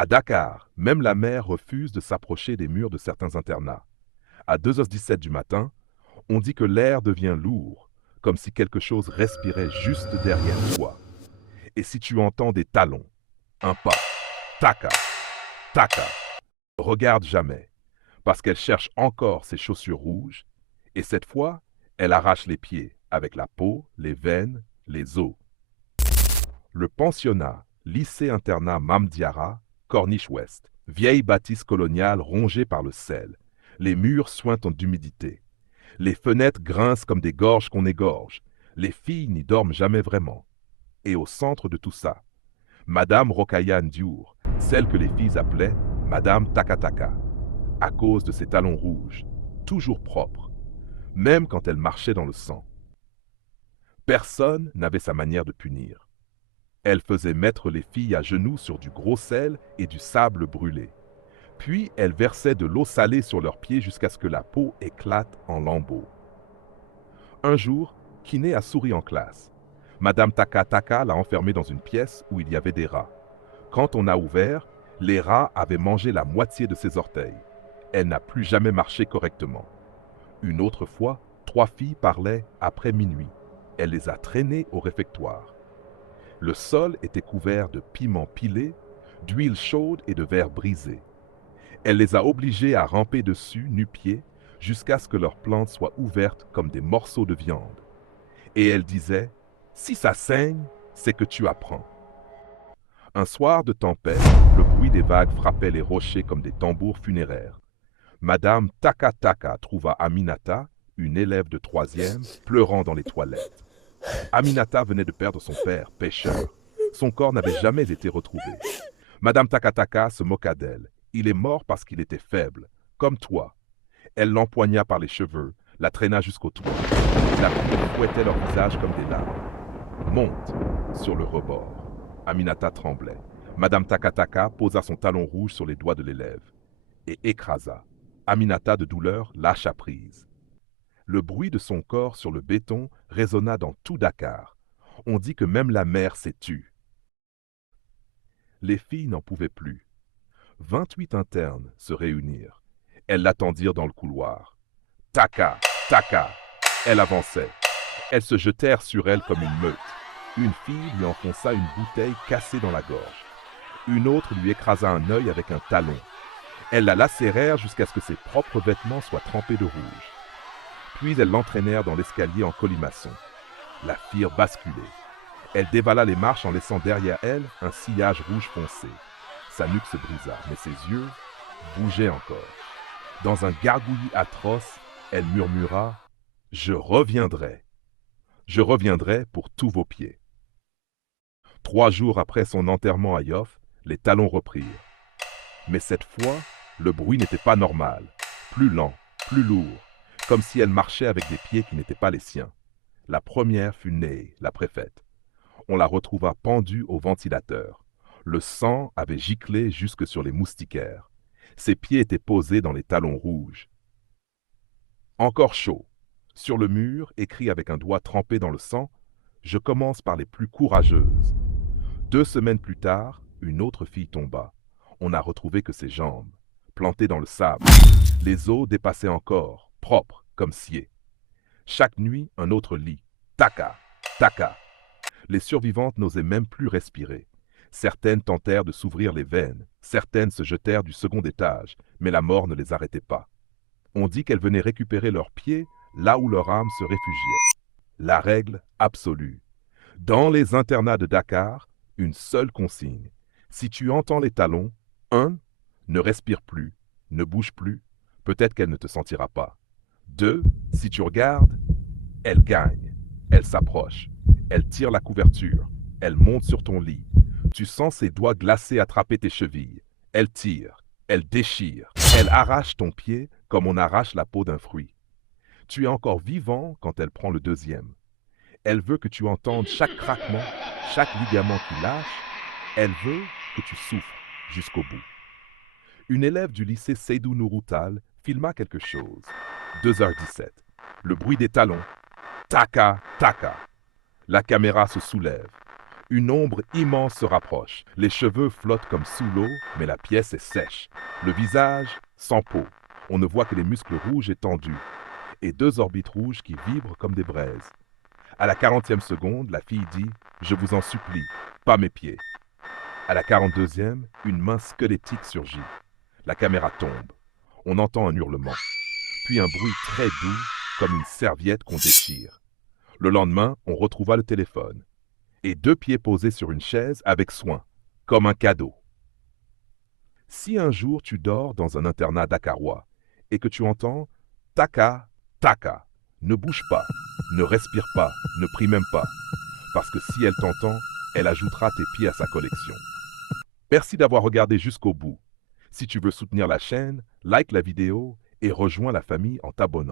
À Dakar, même la mer refuse de s'approcher des murs de certains internats. À 2h17 du matin, on dit que l'air devient lourd, comme si quelque chose respirait juste derrière toi. Et si tu entends des talons, un pas, taka, taka, regarde jamais, parce qu'elle cherche encore ses chaussures rouges, et cette fois, elle arrache les pieds, avec la peau, les veines, les os. Le pensionnat, lycée-internat Mamdiara, Corniche Ouest, vieille bâtisse coloniale rongée par le sel. Les murs suintent d'humidité. Les fenêtres grincent comme des gorges qu'on égorge. Les filles n'y dorment jamais vraiment. Et au centre de tout ça, Madame Rocayan Diour, celle que les filles appelaient Madame Takataka, à cause de ses talons rouges, toujours propres, même quand elle marchait dans le sang. Personne n'avait sa manière de punir. Elle faisait mettre les filles à genoux sur du gros sel et du sable brûlé. Puis elle versait de l'eau salée sur leurs pieds jusqu'à ce que la peau éclate en lambeaux. Un jour, Kiné a souri en classe. Madame Takataka l'a enfermée dans une pièce où il y avait des rats. Quand on a ouvert, les rats avaient mangé la moitié de ses orteils. Elle n'a plus jamais marché correctement. Une autre fois, 3 filles parlaient après minuit. Elle les a traînées au réfectoire. Le sol était couvert de piments pilés, d'huile chaude et de verre brisé. Elle les a obligées à ramper dessus, nu-pieds, jusqu'à ce que leurs plantes soient ouvertes comme des morceaux de viande. Et elle disait, « Si ça saigne, c'est que tu apprends. » Un soir de tempête, le bruit des vagues frappait les rochers comme des tambours funéraires. Madame Takataka trouva Aminata, une élève de 3e, pleurant dans les toilettes. Aminata venait de perdre son père, pêcheur. Son corps n'avait jamais été retrouvé. Madame Takataka se moqua d'elle. Il est mort parce qu'il était faible, comme toi. Elle l'empoigna par les cheveux, la traîna jusqu'au toit. La pluie fouettait leur visage comme des larmes. Monte sur le rebord. Aminata tremblait. Madame Takataka posa son talon rouge sur les doigts de l'élève et écrasa. Aminata, de douleur, lâcha prise. Le bruit de son corps sur le béton résonna dans tout Dakar. On dit que même la mer s'est tue. Les filles n'en pouvaient plus. 28 internes se réunirent. Elles l'attendirent dans le couloir. Taka, taka. Elle avançait. Elles se jetèrent sur elle comme une meute. Une fille lui enfonça une bouteille cassée dans la gorge. Une autre lui écrasa un œil avec un talon. Elles la lacérèrent jusqu'à ce que ses propres vêtements soient trempés de rouge. Puis elles l'entraînèrent dans l'escalier en colimaçon. La firent basculer. Elle dévala les marches en laissant derrière elle un sillage rouge foncé. Sa nuque se brisa, mais ses yeux bougeaient encore. Dans un gargouillis atroce, elle murmura « Je reviendrai. Je reviendrai pour tous vos pieds. » 3 jours après son enterrement à Yoff, les talons reprirent. Mais cette fois, le bruit n'était pas normal. Plus lent, plus lourd, comme si elle marchait avec des pieds qui n'étaient pas les siens. La première fut Ney, la préfète. On la retrouva pendue au ventilateur. Le sang avait giclé jusque sur les moustiquaires. Ses pieds étaient posés dans les talons rouges. Encore chaud. Sur le mur, écrit avec un doigt trempé dans le sang, « Je commence par les plus courageuses. » 2 semaines plus tard, une autre fille tomba. On n'a retrouvé que ses jambes, plantées dans le sable. Les os dépassaient encore, propres, comme sciés. Chaque nuit, un autre lit. Taka, taka. Les survivantes n'osaient même plus respirer. Certaines tentèrent de s'ouvrir les veines, certaines se jetèrent du second étage, mais la mort ne les arrêtait pas. On dit qu'elles venaient récupérer leurs pieds là où leur âme se réfugiait. La règle absolue. Dans les internats de Dakar, une seule consigne. Si tu entends les talons, 1. Ne respire plus, ne bouge plus, peut-être qu'elle ne te sentira pas. 2. Si tu regardes, elle gagne, elle s'approche, elle tire la couverture, elle monte sur ton lit. Tu sens ses doigts glacés attraper tes chevilles. Elle tire, elle déchire, elle arrache ton pied comme on arrache la peau d'un fruit. Tu es encore vivant quand elle prend le deuxième. Elle veut que tu entendes chaque craquement, chaque ligament qui lâche. Elle veut que tu souffres jusqu'au bout. Une élève du lycée Seydou Nouroutal filma quelque chose. 2h17. Le bruit des talons. Taka, taka. La caméra se soulève. Une ombre immense se rapproche. Les cheveux flottent comme sous l'eau, mais la pièce est sèche. Le visage, sans peau. On ne voit que les muscles rouges et tendus, et deux orbites rouges qui vibrent comme des braises. À la 40e seconde, la fille dit « Je vous en supplie, pas mes pieds ». À la 42e, une main squelettique surgit. La caméra tombe. On entend un hurlement, puis un bruit très doux, comme une serviette qu'on déchire. Le lendemain, on retrouva le téléphone, et deux pieds posés sur une chaise avec soin, comme un cadeau. Si un jour tu dors dans un internat dakarois et que tu entends « taka, taka », ne bouge pas, ne respire pas, ne prie même pas, parce que si elle t'entend, elle ajoutera tes pieds à sa collection. Merci d'avoir regardé jusqu'au bout. Si tu veux soutenir la chaîne, like la vidéo et rejoins la famille en t'abonnant.